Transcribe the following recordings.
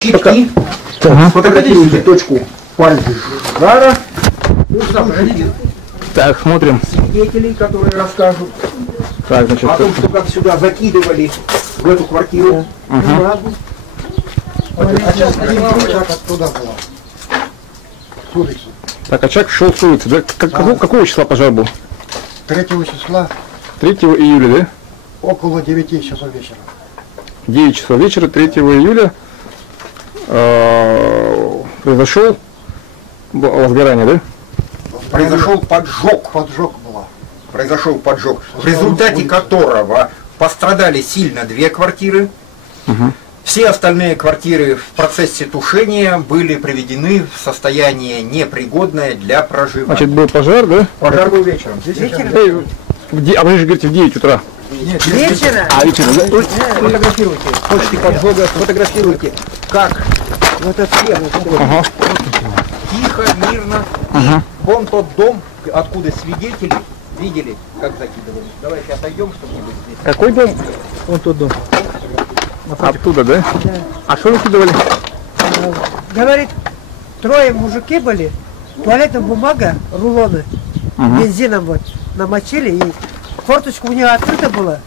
Щитки. Фотографируйте точку пальца жара. Так, смотрим. Свидетелей, которые расскажут Так, значит, о том, что как сюда закидывали в эту квартиру. Оттуда было. Так, очаг шел с улицы, да? Какого числа пожар был? 3 числа 3 июля, да? около 9 часов вечера. 9 часов вечера, 3 июля произошел возгорание, да? Произошел поджог. Поджог была. Произошел поджог, в результате которого пострадали сильно 2 квартиры. Все остальные квартиры в процессе тушения были приведены в состояние непригодное для проживания. Значит, был пожар, да? Пожар был вечером. А вы же говорите в 9 утра. Нет, вечером. А вечером, да? Фотографируйте. Точки поджога, фотографируйте. Как? Вот это тихо, мирно. Вон тот дом, откуда свидетели видели, как закидывали. Давайте отойдем, чтобы не быть здесь. Какой дом? Вон тот дом. Оттуда, да? Да. А что выкидывали? Говорит, 3 мужики были, туалетная бумага, рулоны, бензином вот намочили, и форточка у нее открыта была,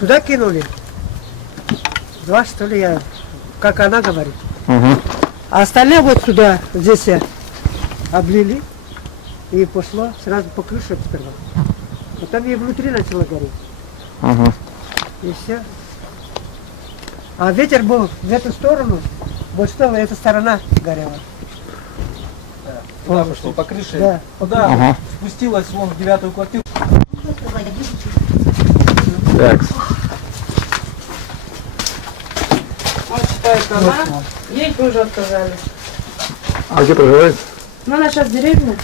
туда кинули. 2, что ли, я, как она говорит. А остальные вот сюда, здесь облили, и пошло сразу по крыше сперва. Потом и внутри начало гореть. И все. А ветер был в эту сторону, вот что эта сторона горела. Да, пошло по крыше. Да. Куда спустилась вон в 9-ю квартиру. Так. Он считает, она, ей тоже отказали. А где проживает? Но она сейчас в деревне.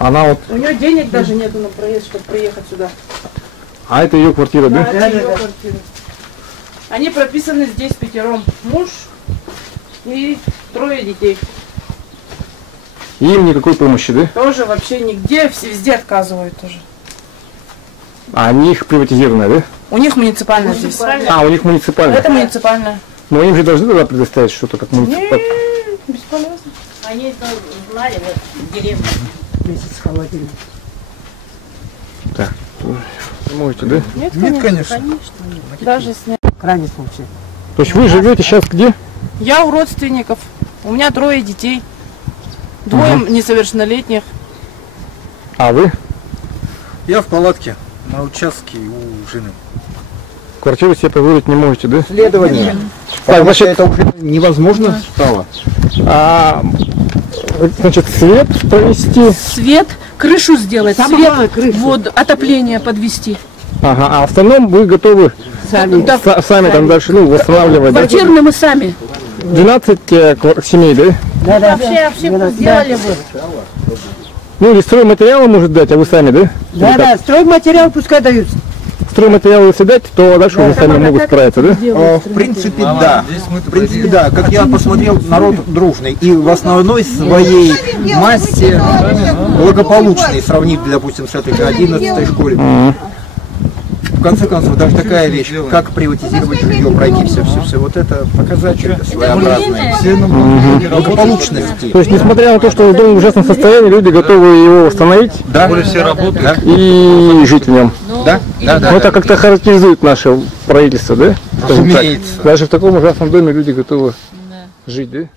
Она вот. У нее денег даже нету на проезд, чтобы приехать сюда. А это ее квартира, да? Это ее квартира. Они прописаны здесь 5. Муж и 3 детей. И им никакой помощи, да? Тоже вообще нигде, везде отказывают тоже. А они их приватизированные, да? У них муниципальная здесь. А, у них муниципальная. Это муниципальная. Но им же должны тогда предоставить что-то как муниципальное. Не, бесполезно. Они знали, вот в деревне. Месяц холодильник. Так, можете, да? Нет, конечно. Даже снять. Крайний случай. То есть вы живете сейчас где? Я у родственников. У меня 3 детей. 2 несовершеннолетних. А вы? Я в палатке на участке у жены. Квартиру себе позволить не можете, да? Следование. Так, значит, Это уже невозможно стало. Значит, свет провести. Свет, крышу сделать, Самое главное, свет, крышу. воду, отопление подвести. Ага, а в остальном вы готовы Да, сами там дальше, ну, восстанавливать, да? квартирные мы сами. 12 семей, да? Да. Вообще сделали бы. Ну, или стройматериалы может дать, а вы сами, да? Да, стройматериал пускай дают. Стройматериалы если дать, то дальше уже сами могут справиться, да? В принципе, да. В принципе, да. Как я посмотрел, народ дружный. И в основной своей массе благополучный, сравнив, допустим, с этой же 11-й школе. В конце концов, даже такая вещь, как приватизировать жилье, пройти все, вот это показатель своеобразной благополучности. То есть, несмотря на то, что дом в ужасном состоянии, люди готовы его восстановить, Да, все работают. и жить в нем. Да, да, Но это как-то характеризует наше правительство, да? Скажем так. Разумеется. Даже в таком ужасном доме люди готовы жить, да?